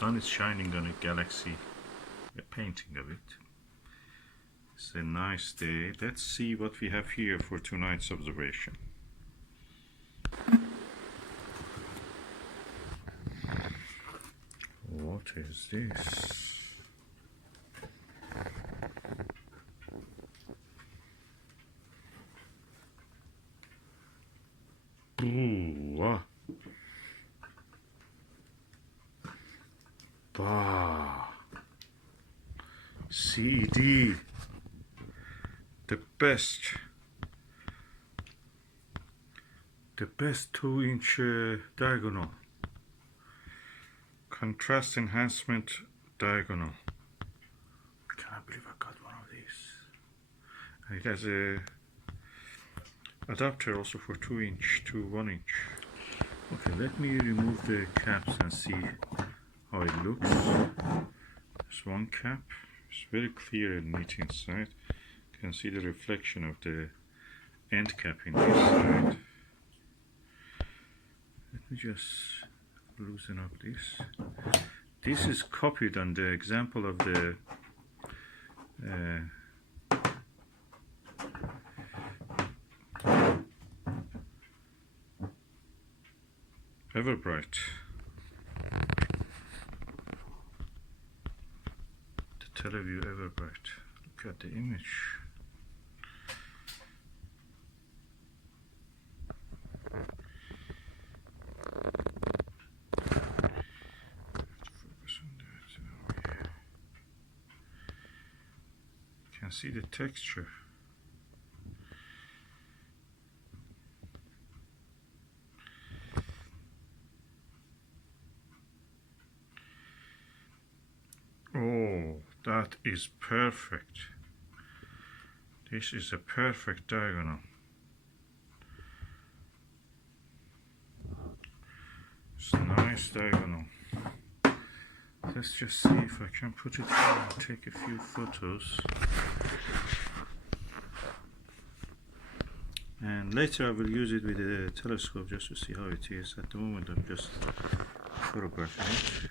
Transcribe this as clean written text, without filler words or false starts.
sun is shining on a galaxy, a painting of it. It's a nice day. Let's see what we have here for tonight's observation. What is this? Ooh, bah. CED, the best 2-inch diagonal. Contrast Enhancement Diagonal. I can't believe I got one of these. And it has a adapter also for 2-inch to 1-inch. Okay, let me remove the caps and see how it looks. There's one cap. It's very clear and neat inside. You can see the reflection of the end cap in this side. Let me just loosen up this. This is copied on the example of the Everbright. The Teleview Everbright. Look at the image. You can see the texture. Oh, that is perfect. This is a perfect diagonal. It's a nice diagonal. Let's just see if I can put it here and take a few photos. And later I will use it with a telescope just to see how it is. At the moment I'm just photographing it.